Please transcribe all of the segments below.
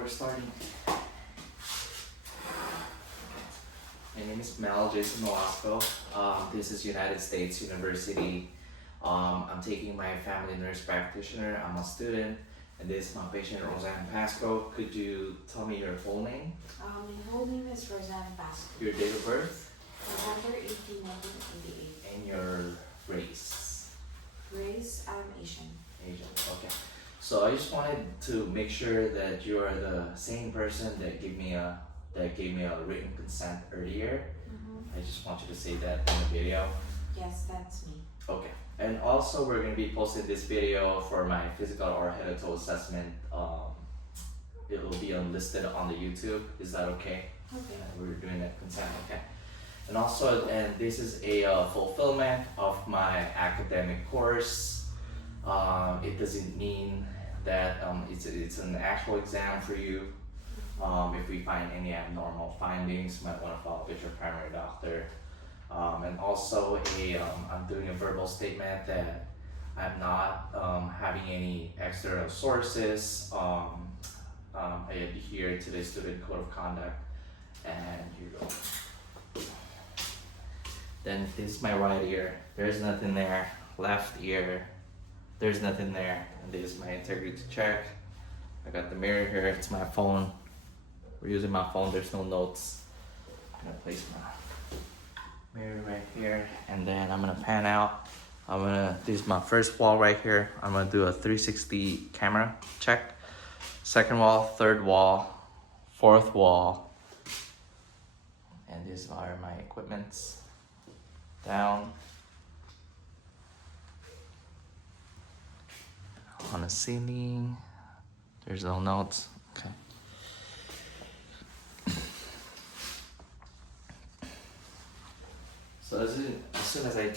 we're starting. My name is Mel Jason Nolasco. This is United States University. I'm taking my family nurse practitioner. I'm a student, and this is my patient Roseanne Pasco. Could you tell me your full name? My whole name is Roseanne Pasco. Your date of birth? November 18, 1988. And your race? Race, I'm Asian. Asian. Okay. So I just wanted to make sure that you are the same person that gave me a written consent earlier. I just want you to say that in the video. Yes, that's me. Okay. And also we're going to be posting this video for my physical or head to toe assessment. It will be unlisted on the YouTube. Is that okay? Okay. We're doing that consent, okay. And also, and this is a fulfillment of my academic course. It doesn't mean that it's an actual exam for you. If we find any abnormal findings, you might want to follow up with your primary doctor. And also, I'm doing a verbal statement that I'm not having any external sources. I adhere to the student code of conduct. And here you go. Then this is my right ear. There's nothing there. Left ear. There's nothing there. And this is my integrity check. I got the mirror here. It's my phone. We're using my phone. There's no notes. I'm gonna place my mirror right here, and then I'm gonna pan out. This is my first wall right here. I'm gonna do a 360 camera check. Second wall, third wall, fourth wall. And these are my equipments. Down. On the ceiling. There's no notes. Okay. So as soon as I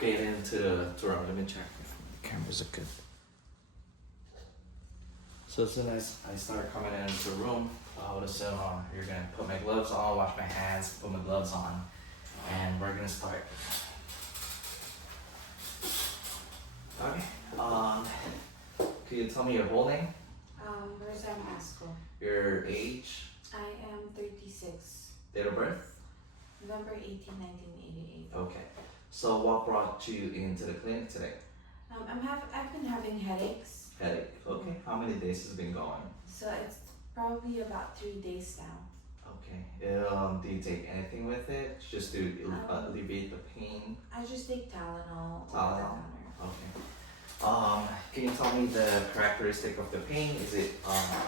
get into the room, let me check if the cameras are good. So as soon as I start coming into the room, I would assume you're gonna put my gloves on, wash my hands, put my gloves on, and we're gonna start. Okay. Can you tell me your whole name? Roseanne Pasco. Your age? I am 36. Date of birth? November 18, 1988. Okay. So what brought you into the clinic today? I've been having headaches. Headache. Okay. How many days has it been going? So it's probably about 3 days now. Okay. Do you take anything with it just to alleviate the pain? I just take Tylenol. Tylenol? Okay. Can you tell me the characteristic of the pain? Is it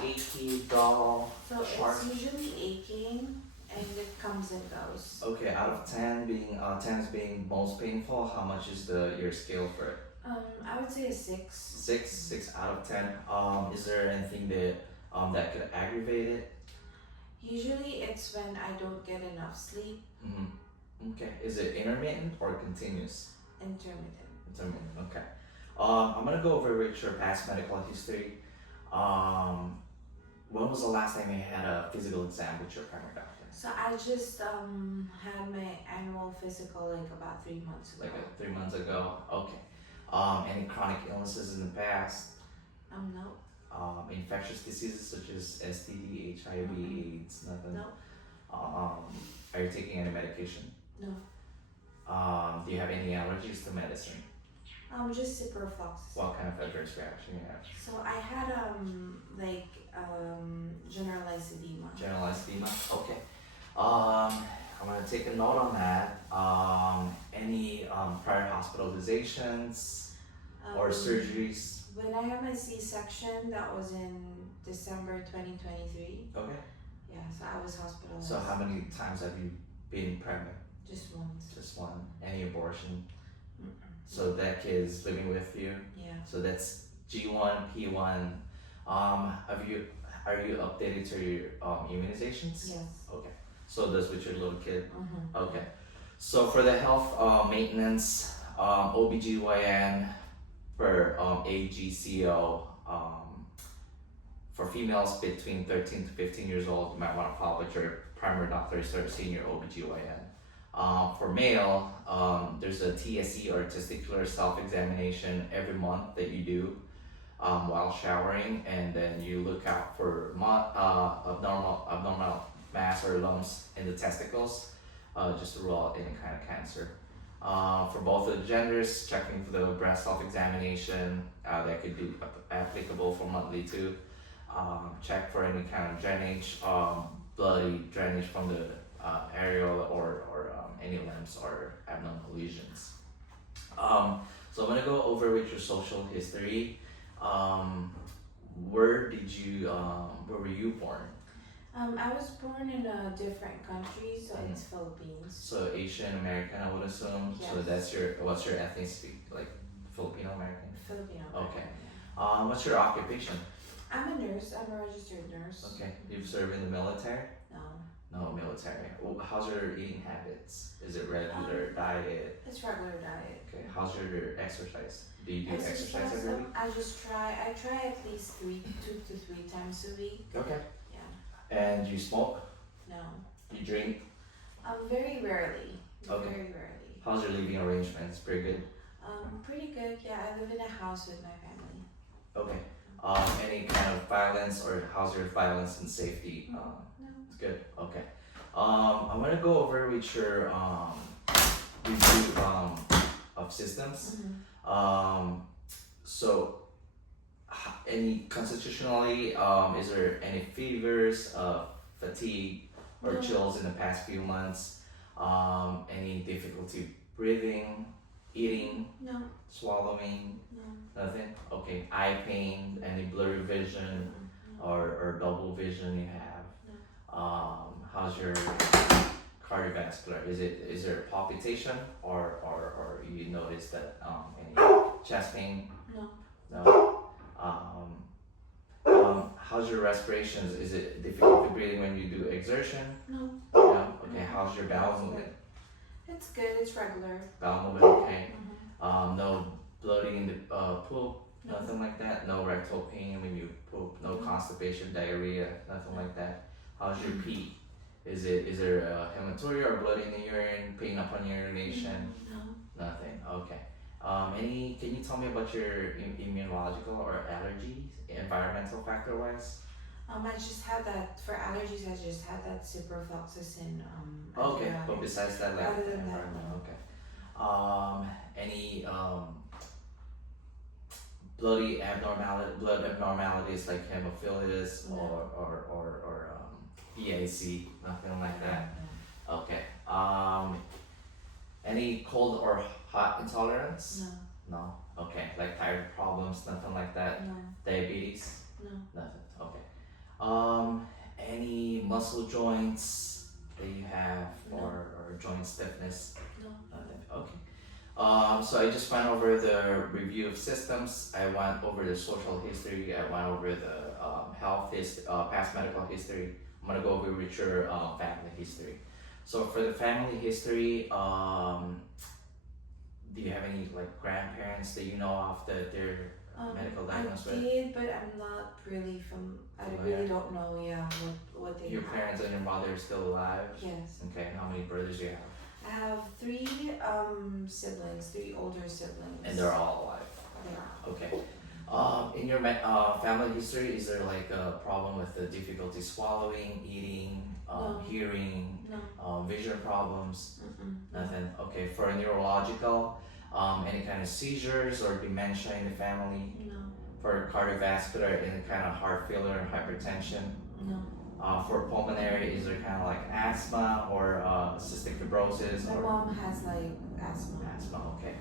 achy, dull, So sharp? it's usually aching and it comes and goes. Okay, out of 10 being 10 is being most painful, how much is your scale for it? I would say a 6. 6 out of 10. Is there anything that could aggravate it? Usually it's when I don't get enough sleep. Okay. Is it intermittent or continuous? Intermittent. Intermittent. Okay. I'm gonna go over with your past medical history. When was the last time you had a physical exam with your primary doctor? So I just had my annual physical like about 3 months ago. 3 months ago. Okay. Any chronic illnesses in the past? No. Infectious diseases such as STD, HIV, AIDS, nothing? No. Are you taking any medication? No. Do you have any allergies to medicine? Just ciprofloxacin. What kind of adverse reaction you have? So I had generalized edema. Generalized edema? Okay. I'm gonna take a note on that. Any prior hospitalizations or surgeries? When I had my C-section, that was in December 2023. Okay. Yeah, so I was hospitalized. So how many times have you been pregnant? Just once. Just one. Any abortion? Mm-mm. So that kid is living with you? Yeah. So that's G1, P1. Are you updated to your immunizations? Yes. Okay. So that's with your little kid? Mm-hmm. Okay. So for the health maintenance, OBGYN for AGCO, for females between 13 to 15 years old, you might want to follow with your primary doctor, start seeing your OBGYN. For male, there's a TSE or testicular self-examination every month that you do. while showering, and then you look out for abnormal mass or lumps in the testicles, just to rule out any kind of cancer. For both of the genders, checking for the breast self-examination that could be applicable for monthly too. Check for any kind of drainage, bloody drainage from the areola or any lumps or abnormal lesions. So I'm gonna go over with your social history. Where were you born? I was born in a different country, so it's Philippines. So Asian American, I would assume. Yes. So what's your ethnicity? Like Filipino American? Filipino. Okay. Yeah. What's your occupation? I'm a nurse. I'm a registered nurse. Okay. You've served in the military? No. No, military. How's your eating habits? Is it regular diet? It's regular diet. Okay. How's your exercise? Do you do exercise every week? I try at least 2 to 3 times a week. Okay. Yeah. And you smoke? No. You drink? Very rarely. Okay. Very rarely. How's your living arrangements? Pretty good? Pretty good. Yeah, I live in a house with my family. Okay. Any kind of violence, or how's your violence and safety? No. It's good. Okay. I'm gonna go over with your review of systems. So, any constitutionally, is there any fevers, fatigue, or No. chills in the past few months? Any difficulty breathing, eating, No. swallowing? No. Nothing? Okay. Eye pain, any blurry vision, or double vision you have? How's your cardiovascular? Is there palpitation, or you notice that any chest pain? No. No. How's your respirations? Is it difficult breathing when you do exertion? No. No. Okay. How's your bowel movement? It's good. It's regular. Bowel movement okay. No bloating in the poop, No. nothing like that. No rectal pain when you poop. No constipation, diarrhea, nothing like that. How's your pee? Is there hematuria or blood in the urine? Pain upon urination? No. Nothing. Okay. Can you tell me about your immunological or allergies, environmental factor wise? I just had that for allergies. I just had that ciprofloxacin. Okay, antibiotic. but besides that, like Other than that, environment, no. okay. Any blood abnormalities like hemophilus No. or PAC, nothing like that. No. Okay. Any cold or hot intolerance? No. No. Okay. Like thyroid problems, nothing like that. No. Diabetes? No. Nothing. Okay. Any muscle joints that you have, No. or joint stiffness? No. Nothing. Okay. So I just went over the review of systems. I went over the social history. I went over the past medical history. I'm gonna go over with your family history. So for the family history, do you have any like grandparents that you know of that they're medical diagnosed I with? did, but I'm not really I really don't know. Yeah, what they Your have. parents and your mother are still alive? Yes. Okay, and how many brothers do you have? I have 3 siblings, 3 older siblings. And they're all alive? Yeah. Okay. In your family history, is there like a problem with the difficulty swallowing, eating, No. hearing, No. vision problems? Mm-mm. Nothing. Okay. For neurological, any kind of seizures or dementia in the family? No. For cardiovascular, any kind of heart failure and hypertension? No. For pulmonary, is there kind of like asthma or cystic fibrosis? My or mom has like asthma. Asthma, okay.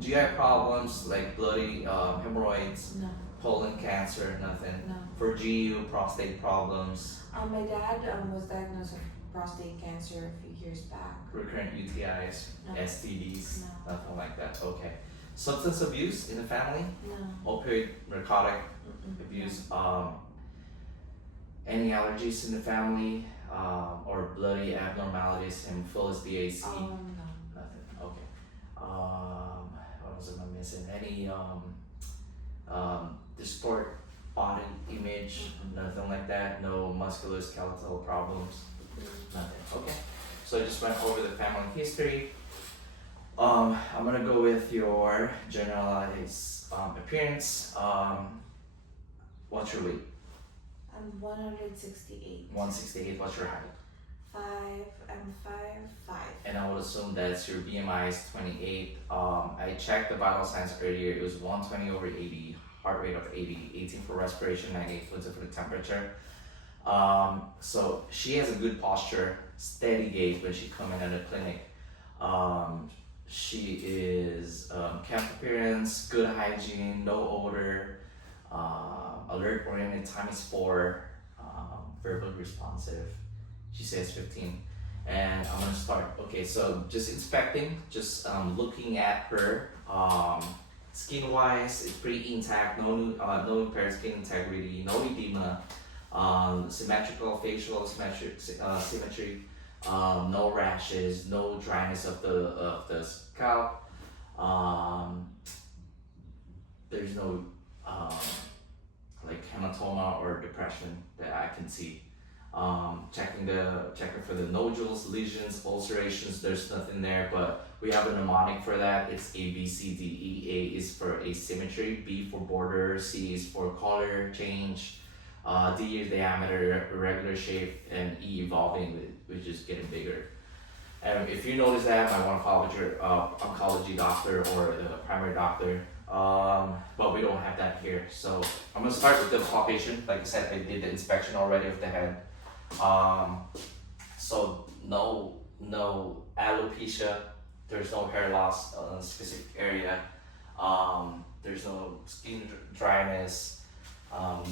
Do you have problems like bloody hemorrhoids, No. colon cancer, nothing? No. For GU, prostate problems, My dad was diagnosed with prostate cancer a few years back. recurrent UTIs, No. STDs, No. nothing like that, okay. Substance abuse in the family, No. opioid, narcotic Mm-mm. abuse, any allergies in the family, or bloody abnormalities, hemophilus, BAC? No. Nothing. Okay. What else am I missing? Any distort body image? Nothing like that. No musculoskeletal problems. Nothing. Okay. So I just went over the family history. I'm gonna go with your generalized appearance. What's your weight? I'm 168. 168. What's your height? I'm 5'5". And I would assume that's your BMI is 28. I checked the vital signs earlier. It was 120 over 80, heart rate of 80, 18 for respiration, 98 for the temperature. So she has a good posture, steady gait when she come in at the clinic. She is camp appearance, good hygiene, no odor, alert oriented, time is 4, verbal responsive. She says 15. And I'm gonna start. Okay, so just inspecting, just looking at her. Skin wise, it's pretty intact, no impaired skin integrity, no edema, symmetrical facial symmetry, no rashes, no dryness of the scalp. There's no like hematoma or depression that I can see. Checking for the nodules, lesions, ulcerations. There's nothing there, but we have a mnemonic for that. It's A, B, C, D, E. A is for asymmetry, B for border, C is for color change, D is diameter, irregular shape, and E evolving, which is getting bigger. And if you notice that, I want to follow with your oncology doctor or the primary doctor. But we don't have that here. So I'm gonna start with the palpation. Like I said, I did the inspection already of the head. So no alopecia. There's no hair loss on a specific area. There's no skin dryness.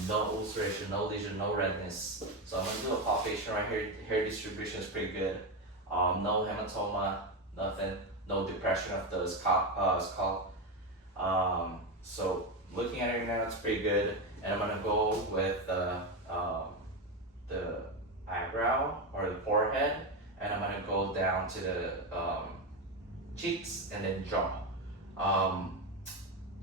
No ulceration, no lesion, no redness. So I'm gonna do a palpation right here. Hair distribution is pretty good. No hematoma, nothing. No depression of the skull. So looking at it now, it's pretty good. And I'm gonna go with the eyebrow or the forehead, and I'm gonna go down to the cheeks and then jaw.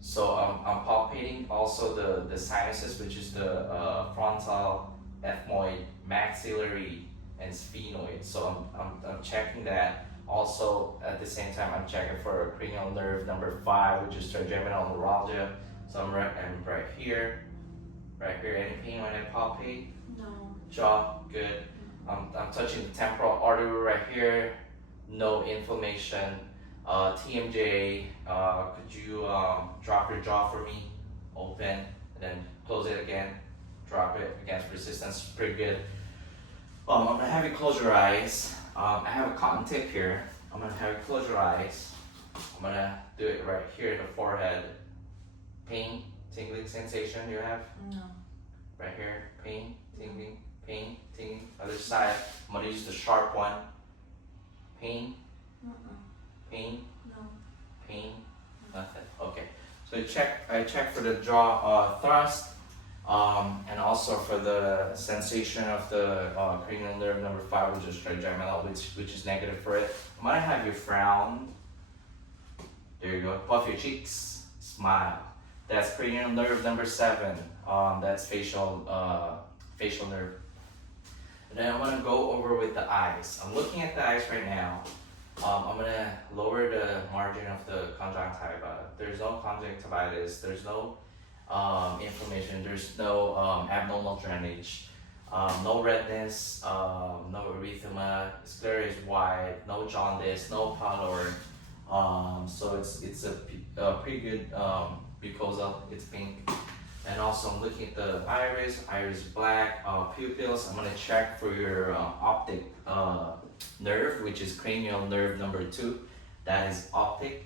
So I'm palpating also the sinuses, which is the frontal, ethmoid, maxillary, and sphenoid. So I'm checking that. Also, at the same time, I'm checking for cranial nerve number 5, which is trigeminal neuralgia. So I'm right here. Any pain when I palpate? No. Jaw, good. I'm touching the temporal artery right here. No inflammation. TMJ, could you drop your jaw for me? Open, and then close it again. Drop it against resistance, pretty good. I'm gonna have you close your eyes. I have a cotton tip here. I'm gonna have you close your eyes. I'm gonna do it right here in the forehead. Pain, tingling sensation you have? No. Right here, pain, tingling, other side. I'm gonna use the sharp one. Pain, pain, No. pain, nothing. Okay. So I check for the jaw thrust, and also for the sensation of the cranial nerve number 5, which is trigeminal, which is negative for it. I'm gonna have you frown. There you go. Puff your cheeks. Smile. That's cranial nerve number 7. That's facial nerve. And then I'm gonna go over with the eyes. I'm looking at the eyes right now. I'm gonna lower the margin of the conjunctiva. There's no conjunctivitis. There's no inflammation. There's no abnormal drainage. No redness. No erythema. Sclera is white. No jaundice. No pallor. So it's a pretty good mucosa. It's pink. And also I'm looking at the iris black, pupils. I'm gonna check for your optic nerve, which is cranial nerve number 2. That is optic.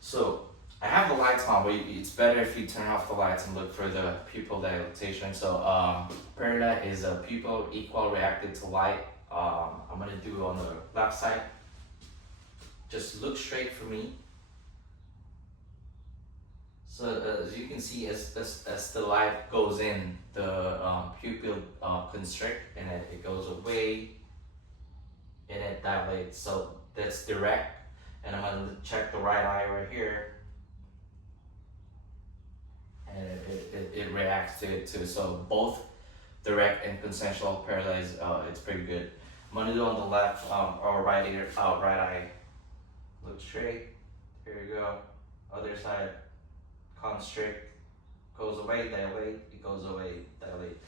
So I have the lights on, but it's better if you turn off the lights and look for the pupil dilatation. So Perla is a pupil equal reacted to light. I'm gonna do on the left side. Just look straight for me. So as you can see, as the light goes in, the pupil constrict and it goes away and it dilates. So that's direct. And I'm gonna check the right eye right here, and it reacts to it too. So both direct and consensual paralyzed, it's pretty good. I'm gonna do on the left or right eye. look straight. Here you go. Other side, constrict, goes away, dilate, it goes away, dilate.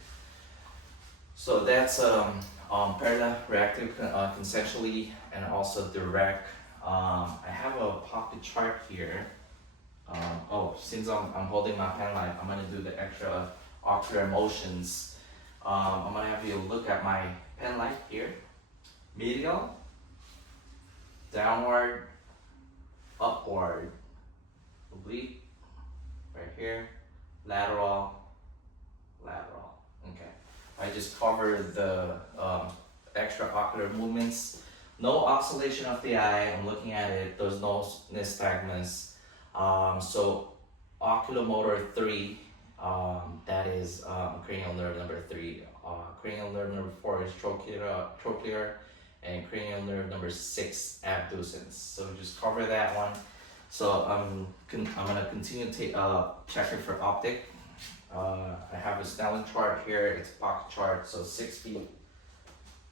So that's parallel, reactive, consensually, and also direct. I have a pocket chart here. Since I'm holding my pen light, I'm gonna do the extra ocular motions. I'm gonna have you look at my pen light here. Medial, downward, upward, oblique, right here, lateral, lateral. Okay. I just covered the extraocular movements. No oscillation of the eye. I'm looking at it. There's no nystagmus. So oculomotor 3, that is cranial nerve number 3. Cranial nerve number 4 is trochlear, and cranial nerve number 6 abducens. So just cover that one. So I'm gonna continue to check it for optic. I have a Snellen chart here. It's a pocket chart, so 6 feet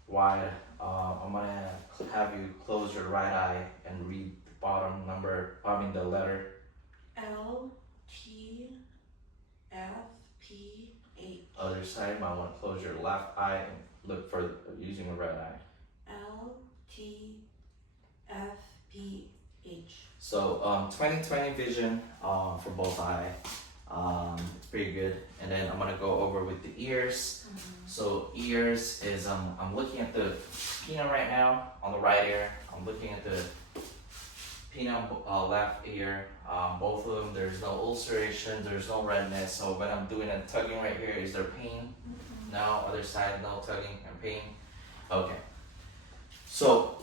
wide. I'm gonna have you close your right eye and read the bottom number. The letter L T F P H. Other side, might want to close your left eye and look for using the right eye. L T F P H. So 20/20 vision for both eye. It's pretty good. And then I'm gonna go over with the ears. So ears is I'm looking at the pinna right now on the right ear. I'm looking at the pinna left ear. Both of them, there's no ulceration, there's no redness. So when I'm doing a tugging right here, is there pain? No. Other side, no tugging and pain. Okay. So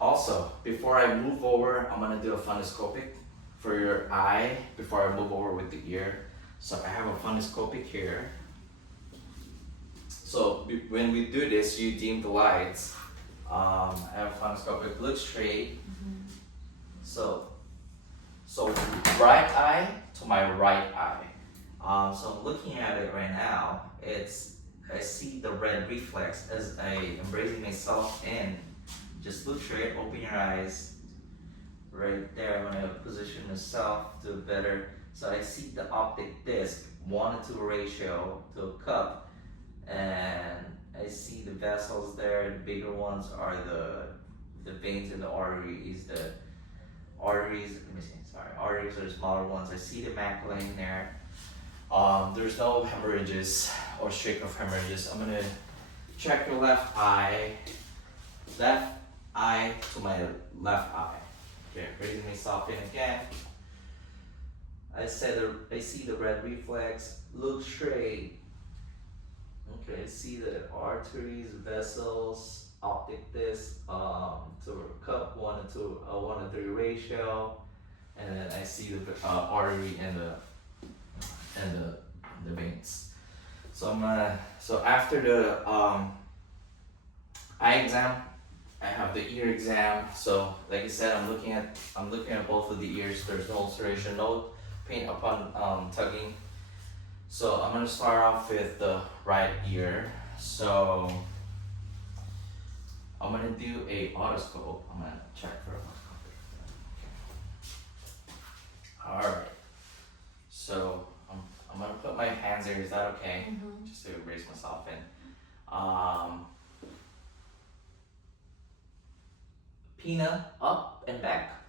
also, before I move over, I'm gonna do a fundoscopic for your eye before I move over with the ear. So I have a fundoscopic here. So when we do this, you dim the lights. I have a fundoscopic, look straight. So right eye to my right eye. So I'm looking at it right now. I see the red reflex as I am raising myself in. Just look straight, open your eyes. Right there, I'm gonna position myself to better. So I see the optic disc, 1:2 ratio to a cup, and I see the vessels there. The bigger ones are the veins and the arteries. The arteries, arteries are the smaller ones. I see the macula in there. There's no hemorrhages or streak of hemorrhages. I'm gonna check your left eye to my left eye. Okay, raising myself in again. I see the red reflex. Look straight. Okay, I see the arteries, vessels, optic disc to a cup, 1:3 ratio, and then I see the artery and the veins. So after the eye exam, I have the ear exam. So like I said, I'm looking at both of the ears. There's no ulceration, no pain upon tugging. So I'm gonna start off with the right ear. So I'm gonna do a otoscope. I'm gonna check for otoscope. Okay. All right. So I'm gonna put my hands here. Is that okay? Just to raise myself in. Pinna up and back.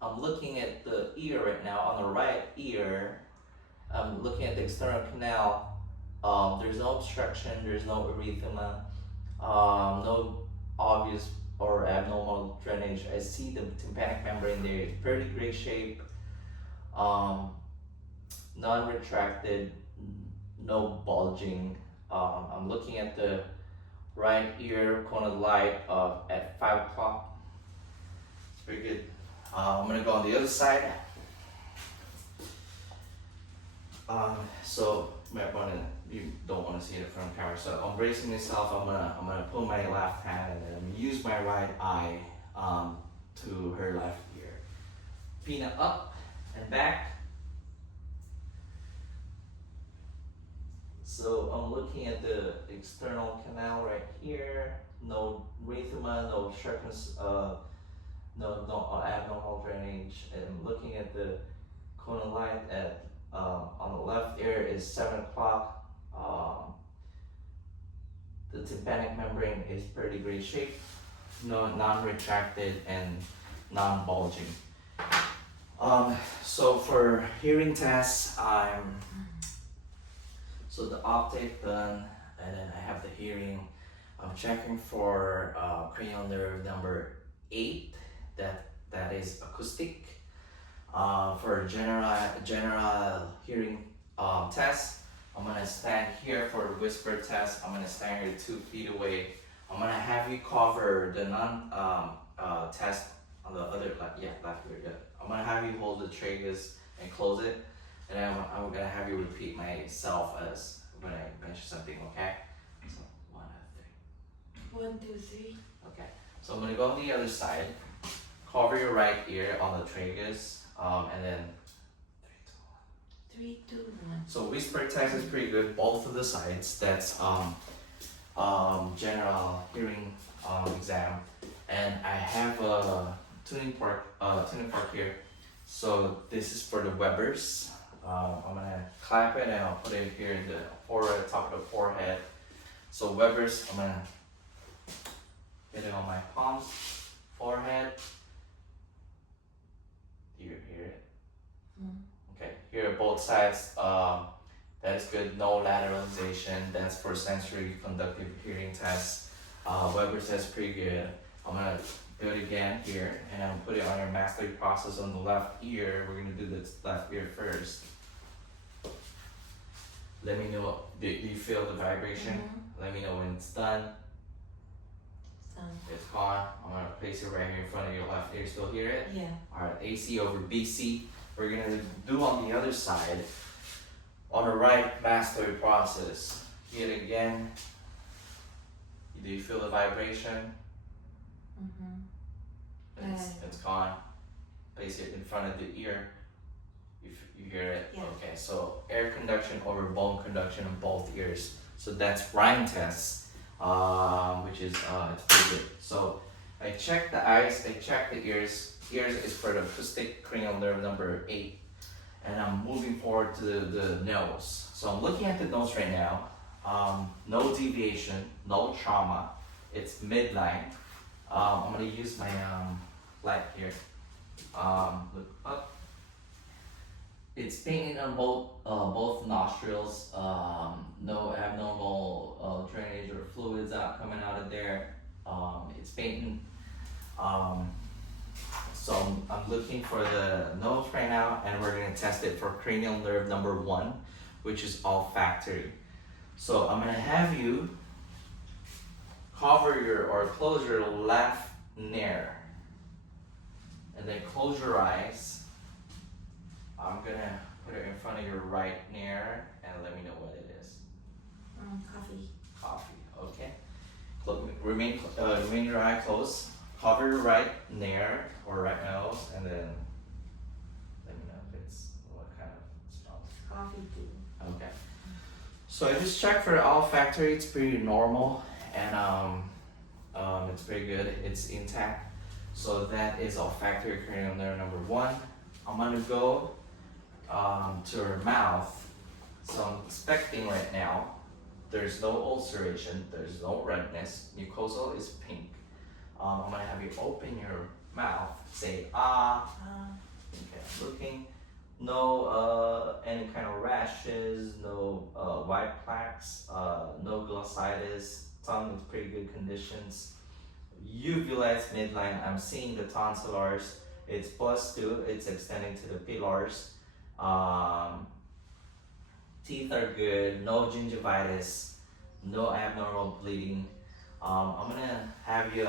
I'm looking at the ear right now. On the right ear, I'm looking at the external canal. There's no obstruction, there's no erythema, no obvious or abnormal drainage. I see the tympanic membrane there, pretty great shape, non-retracted, no bulging. I'm looking at the right ear corner light at 5 o'clock. It's pretty good. I'm gonna go on the other side. So you don't want to see it from camera. So I'm bracing myself. I'm gonna pull my left hand and then I'm gonna use my right eye to her left ear. Pinna up and back. So I'm looking at the external canal right here. No erythema, no obstructions. no abnormal drainage. And looking at the cone light at on the left ear is 7 o'clock. The tympanic membrane is pretty great shape, no non-retracted and non-bulging. So for hearing tests, so the optic done, and then I have the hearing. I'm checking for cranial nerve number 8. That is acoustic. For general hearing test, I'm gonna stand here for whisper test. I'm gonna stand here 2 feet away. I'm gonna have you cover the non test on the other left ear. Yeah. I'm gonna have you hold the tragus and close it, and then I'm gonna have you repeat myself as when I mention something. Okay? So 1, 2, 3. 1, 2, 3. Okay. So I'm gonna go on the other side. Cover your right ear on the tragus, and then 3, 2, 1. So whisper test is pretty good, both of the sides. That's general hearing exam, and I have a tuning fork here. So this is for the Webers. I'm gonna clap it and I'll put it here in the forehead, top of the forehead. So Webers, I'm gonna hit it on my palms, forehead. Do you hear it? Okay, here both sides. That is good. No lateralization. That's for sensory conductive hearing test. Weber says pretty good. I'm gonna do it again here, and I'm gonna put it on your mastery process on the left ear. We're gonna do the left ear first. Let me know. Do you feel the vibration? Let me know when it's done. It's gone. I'm gonna place it right here in front of your left ear. Still hear it? Yeah. Alright, AC over BC. We're gonna do on the other side. On the right mastery process. Hit it again. Do you feel the vibration? It's gone. Place it in front of the ear. You hear it? Yeah. Okay, so air conduction over bone conduction in both ears. So that's rhyme test. Which is it's pretty good. So I checked the eyes, I checked the ears. Ears is for the acoustic cranial nerve number 8, and I'm moving forward to the nose. So I'm looking at the nose right now. No deviation, no trauma. It's midline. I'm gonna use my light here. Look up. It's painted on both nostrils. No abnormal drainage or fluids coming out of there. It's painting. So I'm looking for the nose right now, and we're gonna test it for cranial nerve number 1, which is olfactory. So I'm gonna have you cover or close your left nair, and then close your eyes. I'm gonna put it in front of your right nair and let me know what it is. Coffee. Coffee, okay. Remain your eye closed. Cover your right nair or right nose, and then let me know if it's what kind of smells. Coffee too. Okay. So I just checked for olfactory. It's pretty normal, and it's pretty good. It's intact. So that is olfactory cranial nerve number 1. I'm gonna go to her mouth. So I'm expecting right now. There's no ulceration. There's no redness. Mucosal is pink. I'm gonna have you open your mouth. Say ah. Okay, I'm looking. No any kind of rashes. No white plaques. No glossitis. Tongue is pretty good conditions. Uvulates midline. I'm seeing the tonsillars. It's +2. It's extending to the pilars. Teeth are good. No gingivitis. No abnormal bleeding. I'm gonna have you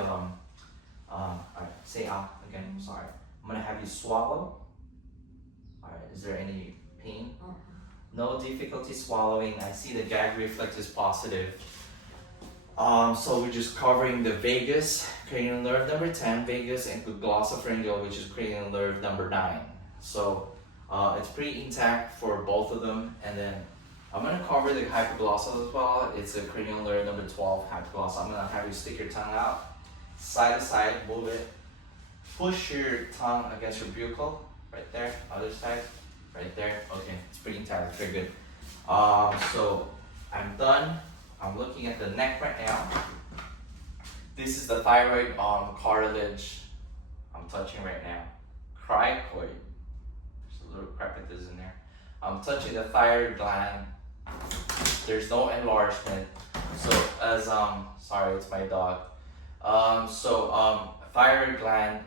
alright, say again. Sorry. I'm gonna have you swallow. Alright. Is there any pain? No difficulty swallowing. I see the gag reflex is positive. So we're just covering the vagus, cranial nerve number 10, vagus, and glossopharyngeal, which is cranial nerve number 9. So it's pretty intact for both of them. And then I'm gonna cover the hypoglossal as well. It's a cranial nerve number 12, hypoglossal. I'm gonna have you stick your tongue out, side to side, move it. push your tongue against your buccal, right there, other side, right there. Okay, it's pretty tight, very good. So I'm done. I'm looking at the neck right now. This is the thyroid cartilage I'm touching right now. Cricoid. There's a little crepitus in there. I'm touching the thyroid gland. There's no enlargement. So as sorry, it's my dog. Thyroid gland.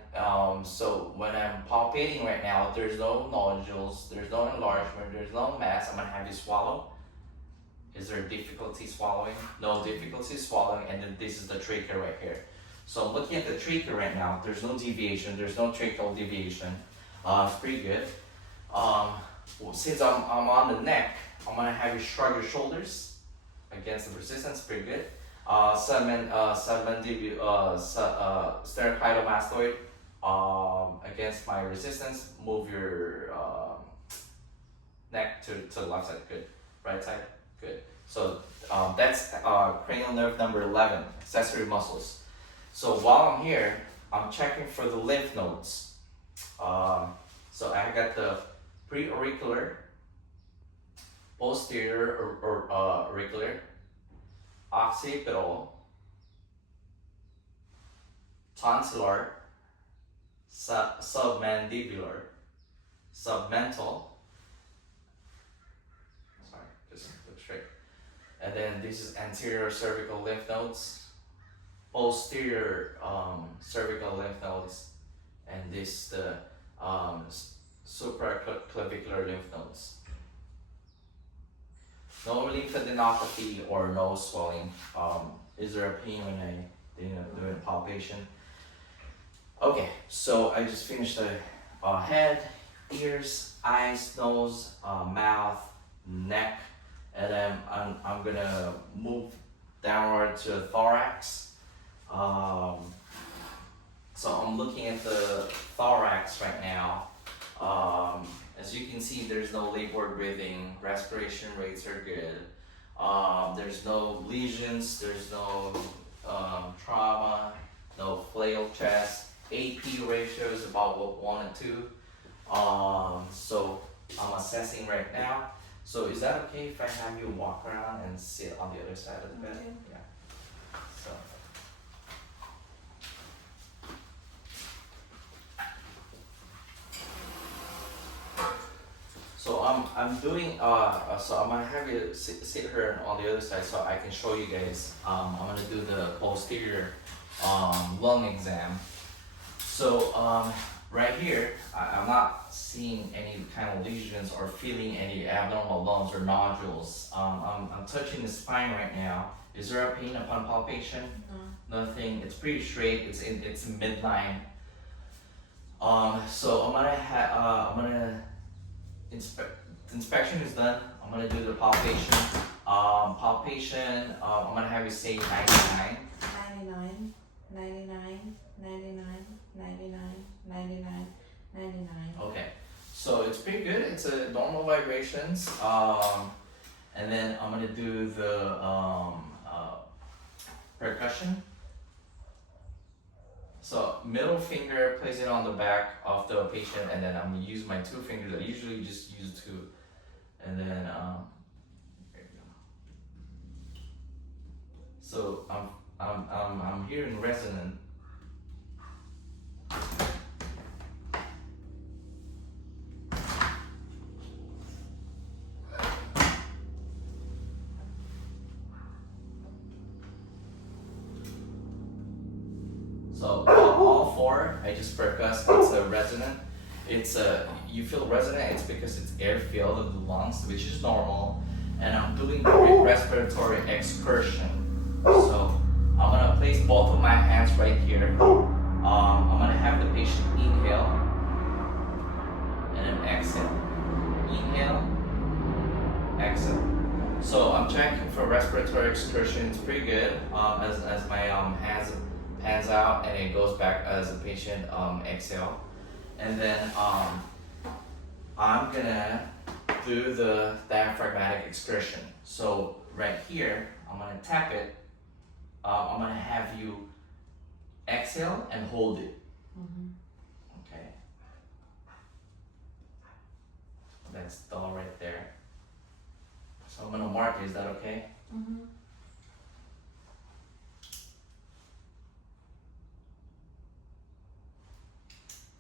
So when I'm palpating right now, there's no nodules, there's no enlargement, there's no mass. I'm gonna have you swallow. Is there difficulty swallowing? No difficulty swallowing, and then this is the trachea right here. So I'm looking at the trachea right now. There's no deviation. There's no tracheal deviation. It's pretty good. Since I'm on the neck, I'm gonna have you shrug your shoulders against the resistance. Pretty good. Sternocleidomastoid against my resistance. Move your neck to the left side. Good. Right side. Good. So that's cranial nerve number 11, accessory muscles. So while I'm here, I'm checking for the lymph nodes. So I got the pre-auricular, posterior or auricular, occipital, tonsillar, submandibular, submental. Sorry, just look straight. And then this is anterior cervical lymph nodes, posterior cervical lymph nodes, and this the supraclavicular lymph nodes. No lymphadenopathy or no swelling. Is there a pain when I do a palpation? Okay, so I just finished the head, ears, eyes, nose, mouth, neck, and then I'm gonna move downward to the thorax. So I'm looking at the thorax right now. As you can see, there's no labor breathing, respiration rates are good. There's no lesions, there's no trauma, no flail chest. AP ratio is about 1 and 2. So I'm assessing right now. So is that okay if I have you walk around and sit on the other side of the bed? Okay. Yeah. So I'm doing so I'm gonna have you sit here on the other side so I can show you guys. I'm gonna do the posterior lung exam. So right here I'm not seeing any kind of lesions or feeling any abnormal lumps or nodules. I'm touching the spine right now. Is there a pain upon palpation? No. Nothing. It's pretty straight. It's midline. So I'm gonna the inspection is done. I'm gonna do the palpation. I'm gonna have you say 99. 99, 99, 99, 99, 99, 99. Okay, so it's pretty good. It's a normal vibrations. And then I'm gonna do the percussion. So middle finger, place it on the back of the patient, and then I'm gonna use my 2 fingers. I usually just use 2, and then there you go. So I'm hearing resonant. So all 4, I just percuss. It's a resonant. It's a you feel resonant. It's because it's air filled in the lungs, which is normal. And I'm doing the respiratory excursion. So I'm gonna place both of my hands right here. I'm gonna have the patient inhale and then exhale. Inhale, exhale. So I'm checking for respiratory excursion. It's pretty good. As my hands pans out and it goes back as the patient exhale. And then I'm gonna do the diaphragmatic excursion. So right here, I'm gonna tap it. I'm gonna have you exhale and hold it. that's dull right there. So I'm gonna mark it, is that okay? Mm-hmm.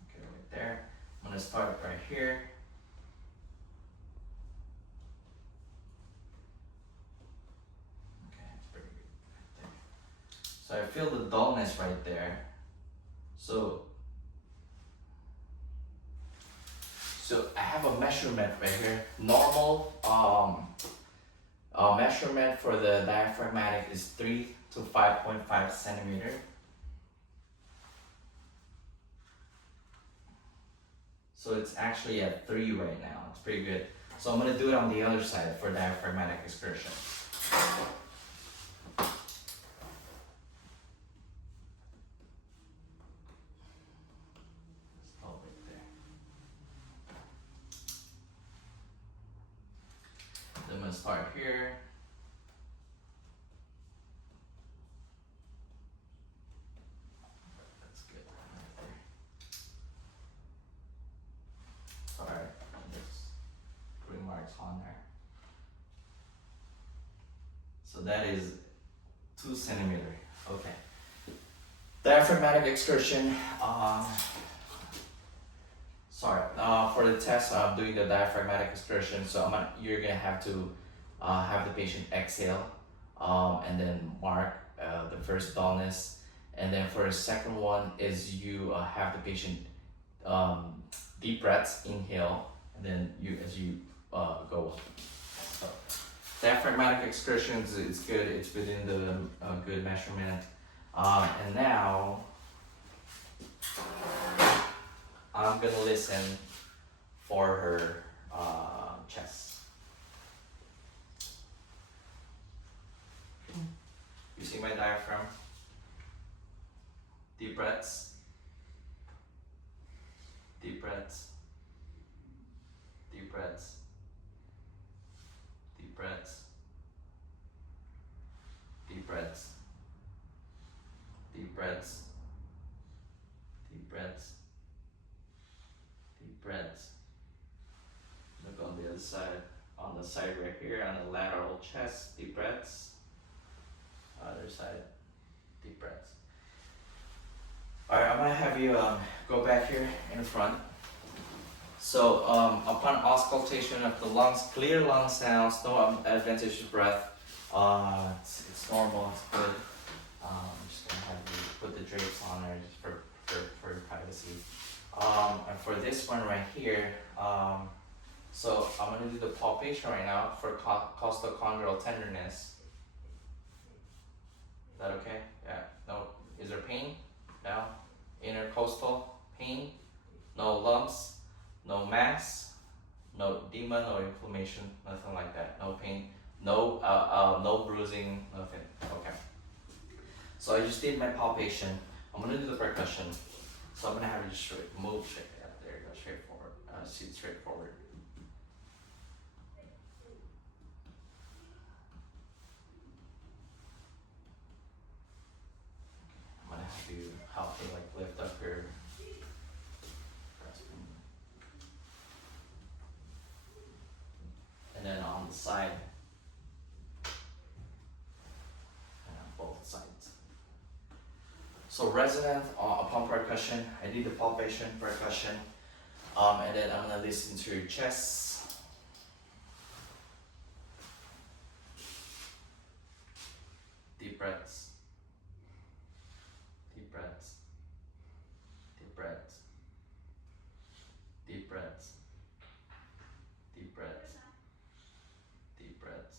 Okay, right there. I'm gonna start right here. Okay, that's pretty good right there. So I feel the dullness right there. So I have a measurement right here. Normal measurement for the diaphragmatic is 3 to 5.5 centimeter. So it's actually at 3 right now. It's pretty good. So I'm gonna do it on the other side for diaphragmatic excursion. Stop right there. Then I'm gonna start here. That's good right there. Sorry, there's 3 marks on there. So that is 2 centimeter. Okay. Diaphragmatic excursion. For the test, I'm doing the diaphragmatic excursion. So you're gonna have to have the patient exhale, and then mark the first dullness, and then for the second one is you have the patient deep breaths, inhale, and then as you go. So, diaphragmatic excursions is good. It's within the good measurement. And now I'm gonna listen for her chest. You see my diaphragm? Deep breaths. Deep breaths. Deep breaths. Deep breaths. Deep breaths. Deep breaths. Deep breaths. Deep breaths. Look on the other side. On the side right here, on the lateral chest, deep breaths. Other side, deep breaths. Alright, I'm gonna have you go back here in front. So upon auscultation of the lungs, clear lung sounds, no adventitious breath. It's normal, it's good. I'm just gonna have you put the drapes on there just for privacy. And for this one right here, so I'm gonna do the palpation right now for costochondral tenderness. Is that okay? Yeah. No. Is there pain? No. Intercostal pain? No lumps? No mass? No edema? No inflammation? Nothing like that. No pain? No. No bruising? Nothing. Okay. So I just did my palpation. I'm gonna do the percussion. So I'm gonna have you just move straight. Yeah, there you go. Straight forward. Sit straight forward. I'm gonna have you help me lift up your breast. And then on the side, and on both sides. So resonant upon percussion, I did the palpation, percussion, and then I'm gonna listen to your chest. Deep breaths. Deep breaths. Deep breaths. Deep breaths. Deep breaths. Deep breaths.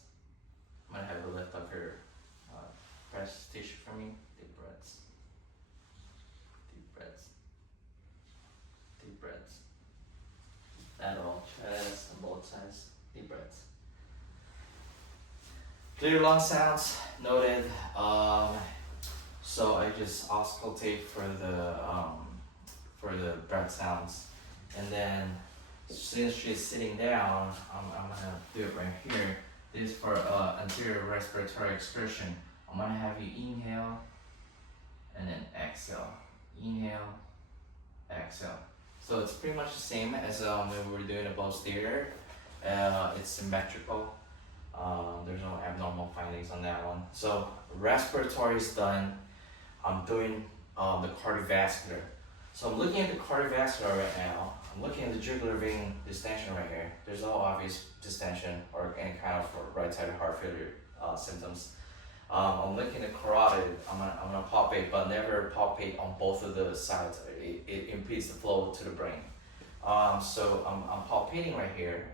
I'm gonna have you lift up your breast tissue for me. Deep breaths. Deep breaths. Deep breaths. Lateral chest on both sides. Deep breaths. Clear lung sounds noted. So I just auscultate for the breath sounds, and then since she's sitting down, I'm gonna do it right here. This is for anterior respiratory excursion. I'm gonna have you inhale and then exhale. Inhale, exhale. So it's pretty much the same as when we were doing the posterior. It's symmetrical. There's no abnormal findings on that one. So respiratory is done. I'm doing the cardiovascular. So I'm looking at the cardiovascular right now. I'm looking at the jugular vein distension right here. There's no obvious distension or any kind of right-sided heart failure symptoms. I'm looking at carotid. I'm gonna palpate, but never palpate on both of the sides. It impedes the flow to the brain. So I'm palpating right here.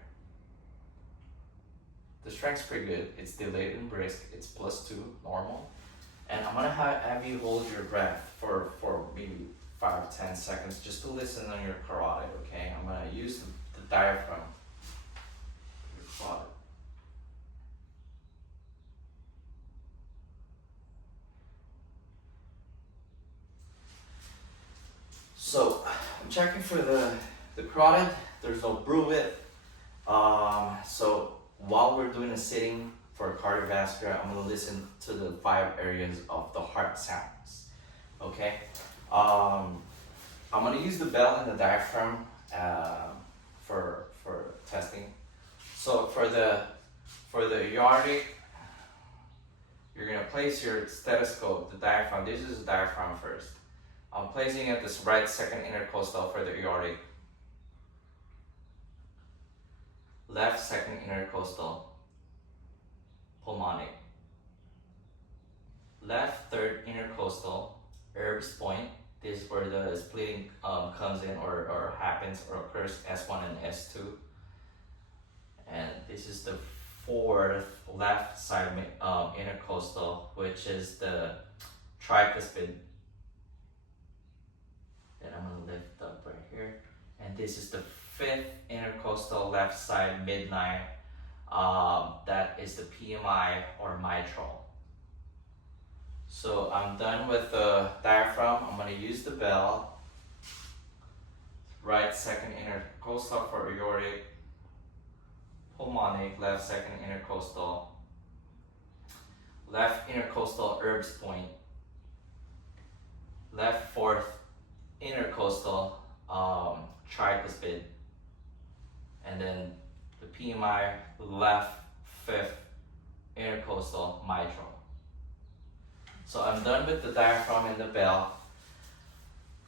The strength's pretty good. It's delayed and brisk. It's +2, normal. And I'm gonna have you hold your breath for maybe 5-10 seconds just to listen on your carotid, okay? I'm gonna use the diaphragm. Your carotid. So I'm checking for the carotid. There's no bruit. So while we're doing a sitting for cardiovascular, I'm gonna listen to the 5 areas of the heart sounds. Okay. I'm gonna use the bell and the diaphragm for testing. So for the aortic, you're gonna place your stethoscope, the diaphragm. This is the diaphragm first. I'm placing it this right second intercostal for the aortic. Left second intercostal, pulmonic. Left third intercostal, Erb's point. This is where the splitting comes in or happens or occurs, S1 and S2. And this is the 4th left side intercostal, which is the tricuspid. Then I'm gonna lift up right here. And this is the 5th intercostal left side midline. That is the PMI or mitral. So I'm done with the diaphragm. I'm gonna use the bell. Right second intercostal for aortic. Pulmonic, left second intercostal. Left intercostal Erb's point. Left 4th intercostal tricuspid. And then the PMI, left 5th intercostal mitral. So I'm done with the diaphragm and the bell.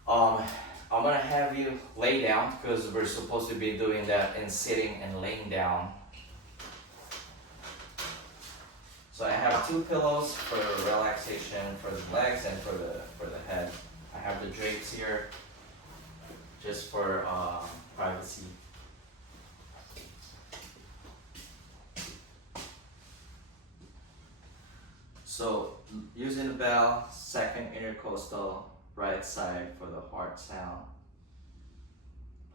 I'm gonna have you lay down because we're supposed to be doing that in sitting and laying down. So I have 2 pillows for relaxation for the legs and for the head. I have the drapes here just for privacy. So using the bell, second intercostal, right side for the heart sound.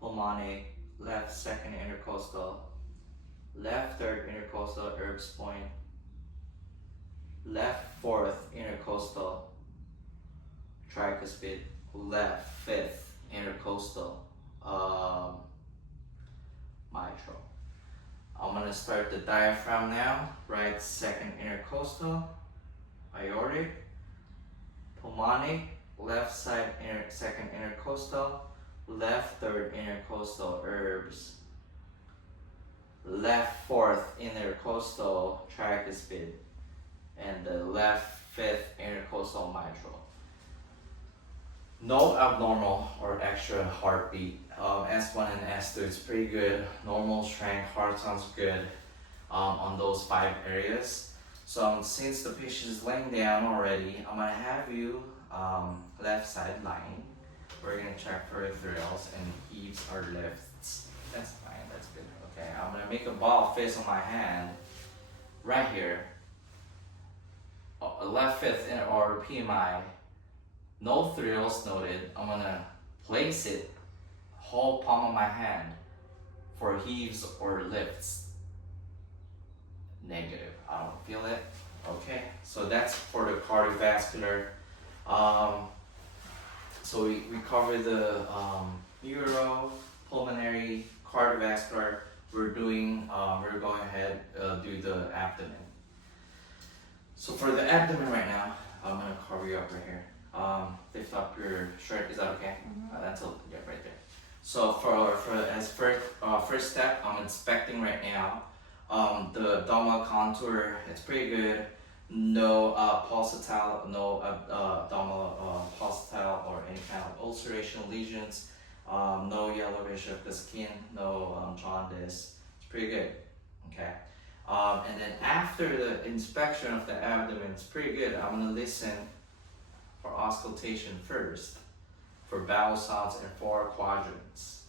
Pulmonic, left second intercostal, left third intercostal Erb's point, left 4th intercostal tricuspid, left 5th intercostal mitral. I'm gonna start the diaphragm now. Right second intercostal, aortic, pulmonic, left side second intercostal, left third intercostal Erb's, left 4th intercostal tricuspid, and the left 5th intercostal mitral. No abnormal or extra heartbeat. S1 and S2 is pretty good. Normal strength, heart sounds good on those 5 areas. So since the patient is laying down already, I'm gonna have you left side lying. We're gonna check for thrills and heaves or lifts. That's fine, that's good. Okay, I'm gonna make a ball fist on my hand right here. Left 5th or PMI. No thrills noted. I'm gonna place it whole palm of my hand for heaves or lifts. Negative. I don't feel it. Okay, so that's for the cardiovascular. So we cover the neuro, pulmonary, cardiovascular. We're going ahead do the abdomen. So for the abdomen right now, I'm gonna cover you up right here. Lift up your shirt. Is that okay? Mm-hmm. That's a, yeah, right there. So first step, I'm inspecting right now. The abdominal contour, it's pretty good. No pulsatile, no abdominal pulsatile or any kind of ulceration lesions. No yellowish of the skin, no jaundice. It's pretty good. Okay. And then after the inspection of the abdomen, it's pretty good. I'm gonna listen for auscultation first, for bowel sounds and 4 quadrants.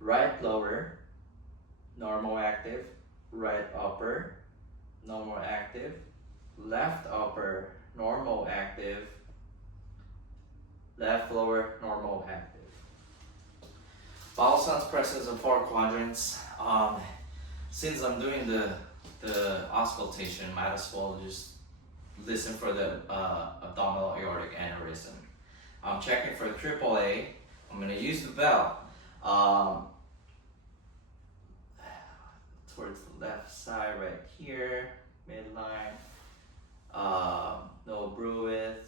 Right lower, normal active. Right upper, normal active. Left upper, normal active. Left lower, normal active. Bowel sounds presence in 4 quadrants. Since I'm doing the auscultation, might as well just listen for the abdominal aortic aneurysm. I'm checking for AAA. I'm gonna use the bell towards the left side right here, midline. No bruit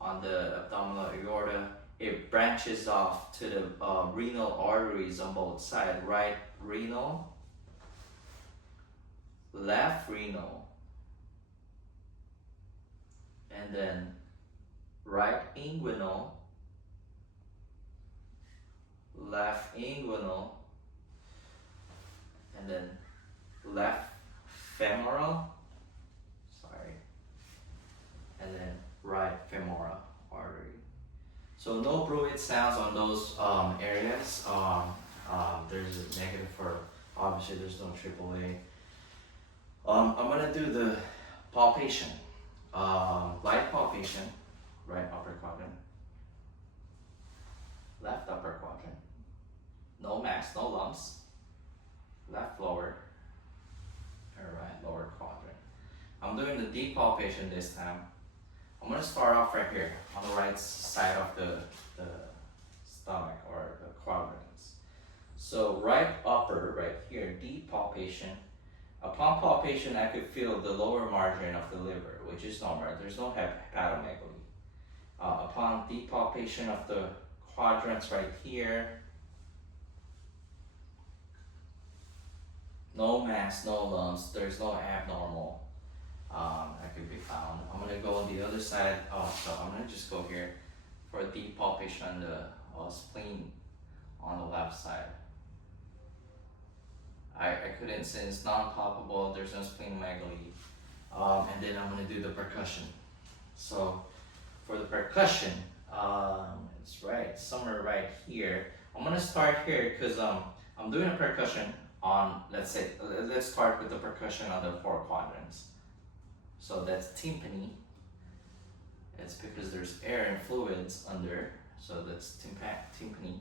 on the abdominal aorta. It branches off to the renal arteries on both sides. Right renal, left renal, and then right inguinal, left inguinal, and then left femoral, and then right femoral artery. So no bruit sounds on those areas. There's a negative for, obviously there's no AAA. I'm gonna do the palpation. Light palpation, right upper quadrant, left upper quadrant, no mass, no lumps, left lower, and right lower quadrant. I'm doing the deep palpation this time. I'm gonna start off right here on the right side of the stomach or the quadrants. So right upper, right here, deep palpation. Upon palpation, I could feel the lower margin of the liver, which is normal. There's no hepatomegaly. Upon deep palpation of the quadrants right here, no mass, no lumps. There's no abnormal that could be found. I'm gonna go on the other side. So I'm gonna just go here for a deep palpation on the spleen on the left side. I couldn't, since it's non-palpable, there's no splenomegaly. And then I'm gonna do the percussion. So for the percussion, it's right, somewhere right here. I'm gonna start here because I'm doing a percussion on, let's start with the percussion on the 4 quadrants. So that's tympani. It's because there's air and fluids under, so that's tympani.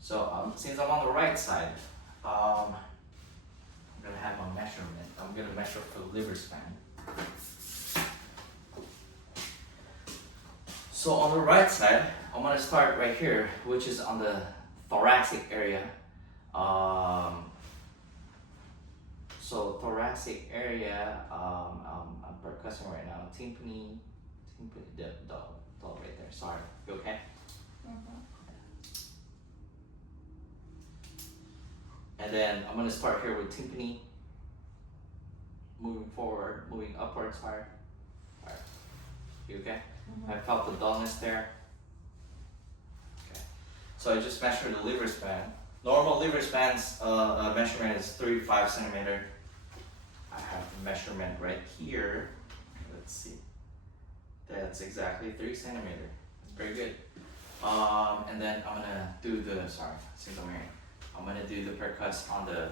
So since I'm on the right side, I'm gonna have my measurement. I'm gonna measure for the liver span. So on the right side, I'm gonna start right here, which is on the thoracic area. So thoracic area, I'm percussing right now. Tympani, the right there. Sorry, you okay? And then I'm gonna start here with tympani. Moving forward, moving upwards, sorry. Alright. You okay? I felt the dullness there. Okay. So I just measured the liver span. Normal liver span's measurement is 35 centimeter. I have the measurement right here. Let's see. That's exactly 3 centimeter. That's very good. And then I'm gonna do the, sorry, since I'm here. I'm gonna do the percuss on the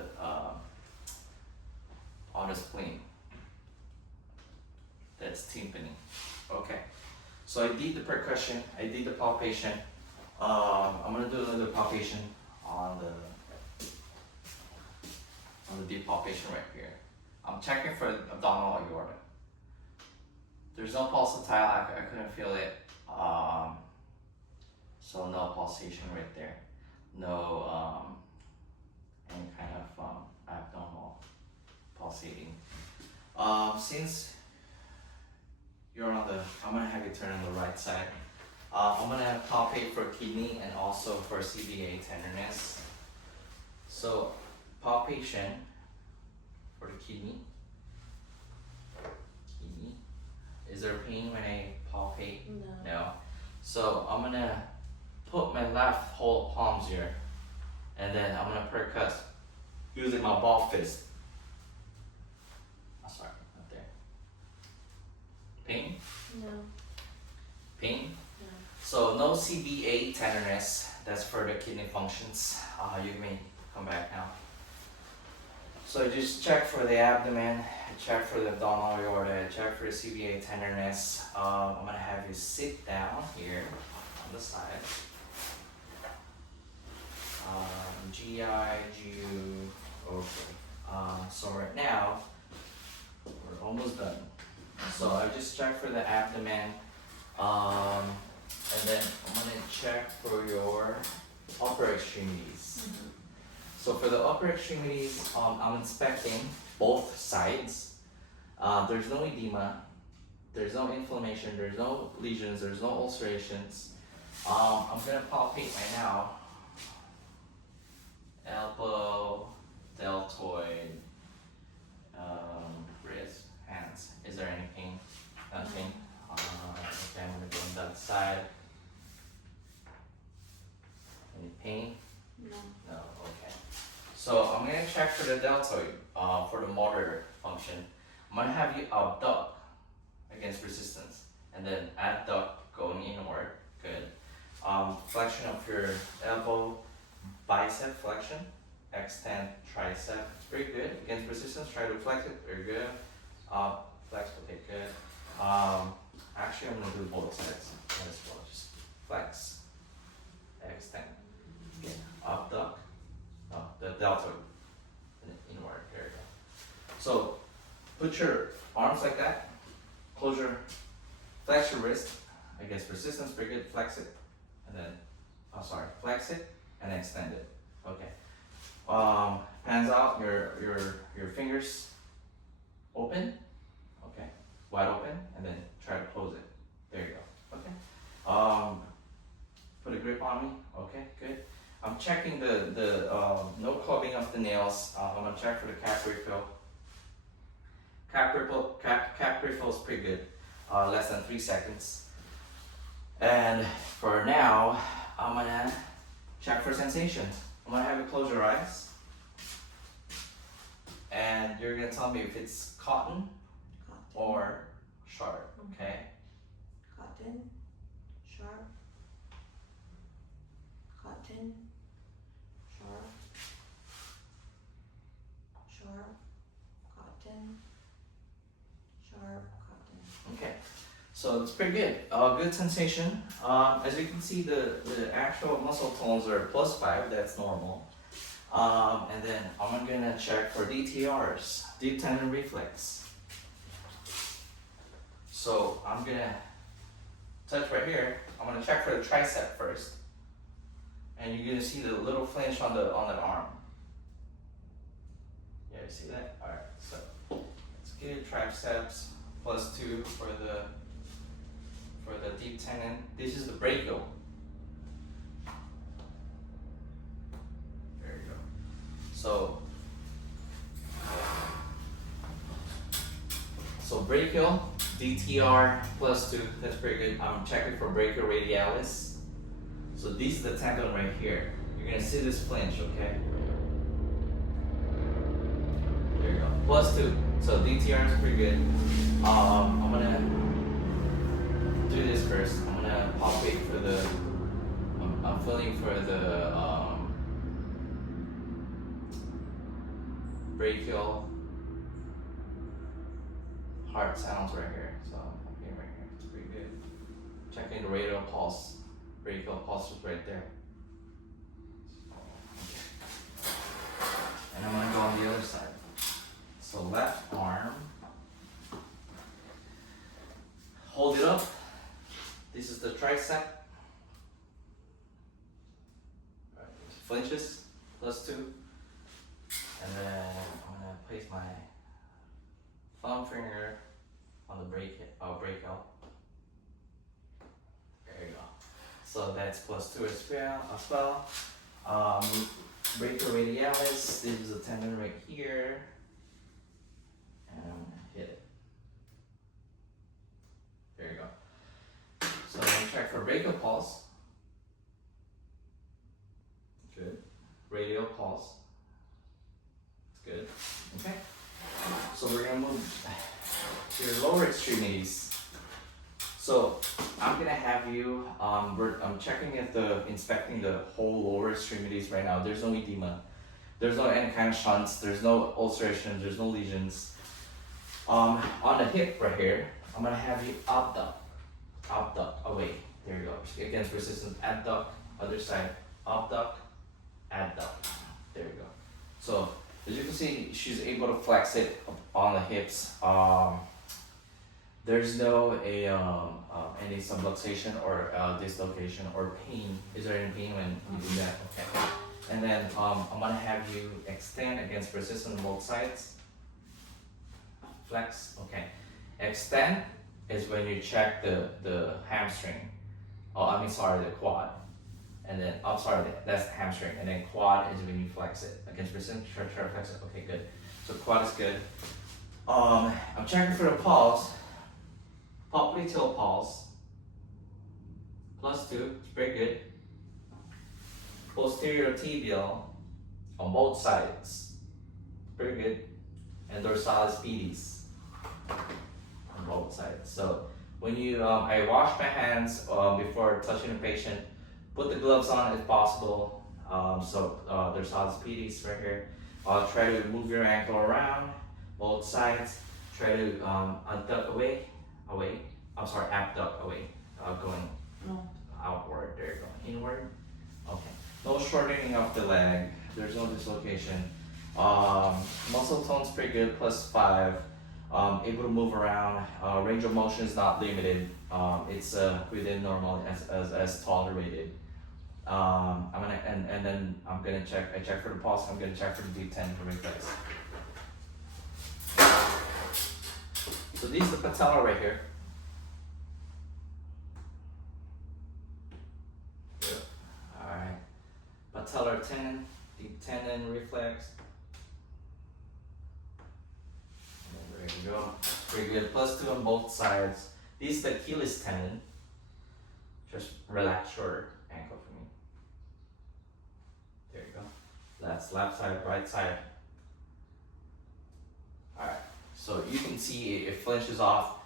spleen. That's tympani. Okay. So I did the percussion. I did the palpation. I'm gonna do another palpation on the deep palpation right here. I'm checking for abdominal aorta. There's no pulsatile. I couldn't feel it. So no pulsation right there. No any kind of abnormal pulsating. Since you're on the, I'm gonna have you turn on the right side. I'm gonna palpate for kidney and also for CVA tenderness. So palpation for the kidney. Is there pain when I palpate? No. No. So I'm gonna put my left whole palms here, and then I'm gonna percuss using my ball fist. Oh, sorry, not there. Pain? No. Pain? No. So no CVA tenderness. That's for the kidney functions. You may come back now. So just check for the abdomen, check for the abdominal aorta, check for the CVA tenderness. I'm gonna have you sit down here on the side. GI, GU, okay. So right now, we're almost done. So I just checked for the abdomen, and then I'm gonna check for your upper extremities. So for the upper extremities, I'm inspecting both sides. There's no edema, there's no inflammation, there's no lesions, there's no ulcerations. I'm gonna palpate right now. Elbow, deltoid, wrist, hands. Is there any pain? Nothing. Okay, I'm gonna go on that side. Any pain? No. No, okay. So I'm gonna check for the deltoid, for the motor function. I'm gonna have you abduct against resistance, and then adduct going inward. Good. Flexion of your elbow, bicep flexion, extend tricep. It's pretty good. Against resistance, try to flex it. Very good. Flex. Okay, good. Actually, I'm gonna do both sides as well. Just flex, extend. Okay. Abduct. The deltoid, and then inward. There you go. So put your arms like that. Close your, flex your wrist against resistance. Very good. Flex it, and then, flex it and extend it. Okay. Hands out. Your fingers open. Okay. Wide open, and then try to close it. There you go. Okay. Put a grip on me. Okay. Good. I'm checking the no clubbing of the nails. I'm gonna check for the cap refill. Cap refill is pretty good. Less than 3 seconds. And for now, I'm gonna check for sensation. I'm gonna have you close your eyes, and you're gonna tell me if it's cotton or sharp. Okay. Cotton. Sharp. Cotton. Sharp. Sharp. Cotton. Sharp. Cotton. Okay, so it's pretty good. Good sensation. As you can see, the actual muscle tones are +5. That's normal. And then I'm gonna check for DTRs, deep tendon reflex. So I'm gonna touch right here. I'm gonna check for the tricep first, and you're gonna see the little flinch on the arm. Yeah, you see that? All right. So it's good. Triceps +2 for the deep tendon. This is the brachial. There you go. So brachial, DTR +2. That's pretty good. I'm checking for brachial radialis. So this is the tendon right here. You're gonna see this flinch, okay? There you go. +2. So DTR is pretty good. I'm gonna do this first. I'm gonna palpate for the. I'm feeling for the brachial heart sounds right here. So I'm palpating right here. It's pretty good. Checking the radial pulse. Brachial pulse is right there. And I'm gonna go on the other side. So left arm. Hold it up. This is the tricep. Right. Flinches +2. And then I'm gonna place my thumb finger on the brachial. There you go. that's +2 as well. Brachioradialis, this is a tendon right here. And I'm gonna hit it. There you go. So I'm gonna check for brachial pulse. Good. Radial pulse. It's good. Okay. So we're gonna move to your lower extremities. So I'm gonna have you. I'm checking if inspecting the whole lower extremities right now. There's no edema. There's no any kind of shunts. There's no ulcerations. There's no lesions. On the hip right here, I'm gonna have you abduct, away. There you go. Against resistance, abduct. Other side, abduct, abduct. There you go. So as you can see, she's able to flex it on the hips. There's no any subluxation or dislocation or pain. Is there any pain when you do that? Okay. And then I'm gonna have you extend against resistance on both sides. Flex. Okay. Extend is when you check the hamstring. The quad. And then that's the hamstring. And then quad is when you flex it against resistance. Try to flex it. Okay, good. So quad is good. I'm checking for the pulse. Popliteal pulse. +2, it's very good. Posterior tibial on both sides. Very good. And dorsalis pedis on both sides. So when you, I wash my hands before touching the patient. Put the gloves on if possible. Dorsalis pedis right here. Try to move your ankle around both sides. Try to abduct away. Abduct away. Going outward. There you go. Inward. Okay. No shortening of the leg. There's no dislocation. Muscle tone's pretty good, +5. Able to move around. Range of motion is not limited. It's within normal as tolerated. I'm gonna check. I check for the pulse. I'm gonna check for the deep tendon reflex. So these are the patella right here. Good. All right. Patellar tendon, deep tendon reflex. And there you go. Pretty good. +2 on both sides. This is the Achilles tendon. Just relax your ankle for me. There you go. That's left side, right side. All right. So you can see it flinches off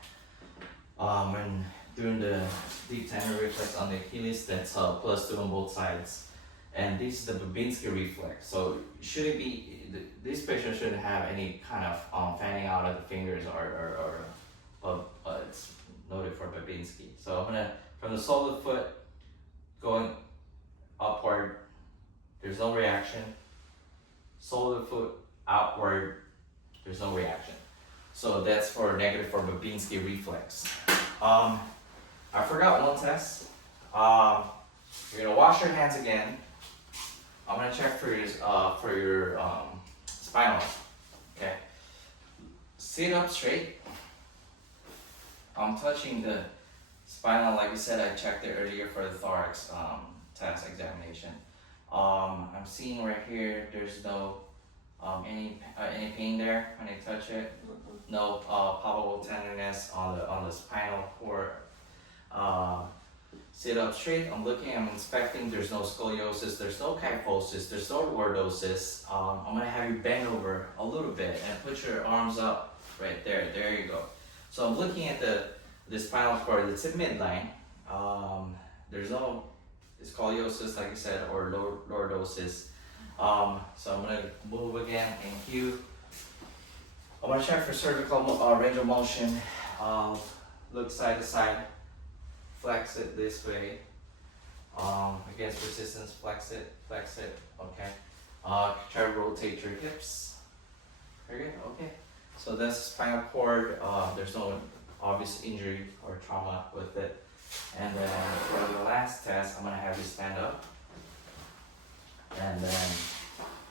when doing the deep tendon reflex on the Achilles. That's +2 on both sides. And this is the Babinski reflex. So shouldn't be, this patient shouldn't have any kind of fanning out of the fingers it's noted for Babinski. So I'm gonna, from the sole of the foot going upward, there's no reaction. Sole of the foot outward, there's no reaction. So that's for negative for Babinski reflex. I forgot one test. You're gonna wash your hands again. I'm gonna check for your spinal. Okay. Sit up straight. I'm touching the spinal, like I said, I checked it earlier for the thorax test examination. I'm seeing right here, there's no any pain there when I touch it. No palpable tenderness on the spinal cord. Sit up straight. I'm looking. I'm inspecting. There's no scoliosis. There's no kyphosis. There's no lordosis. I'm gonna have you bend over a little bit and put your arms up right there. There you go. So I'm looking at the spinal cord. It's at midline. There's no scoliosis, like I said, or lordosis. So I'm gonna move again and cue. I'm gonna check for cervical range of motion. Look side to side. Flex it this way. Against resistance, flex it. Okay. Try to rotate your hips. Very good. Okay. So that's spinal cord. There's no obvious injury or trauma with it. And then for the last test, I'm gonna have you stand up. And then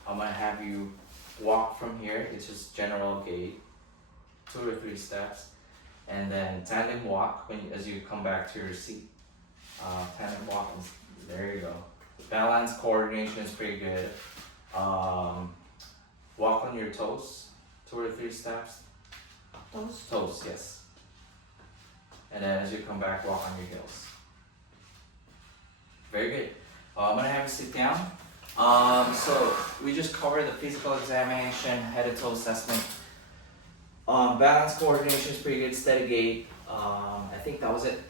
I'm gonna have you walk from here. It's just general gait, 2 or 3 steps. And then tandem walk as you come back to your seat. Tandem walk There you go. Balance coordination is pretty good. Walk on your toes, 2 or 3 steps. Those. Toes, yes. And then as you come back, walk on your heels. Very good. I'm gonna have you sit down. So we just covered the physical examination, head and toe assessment. Balance coordination is pretty good, steady gait. I think that was it.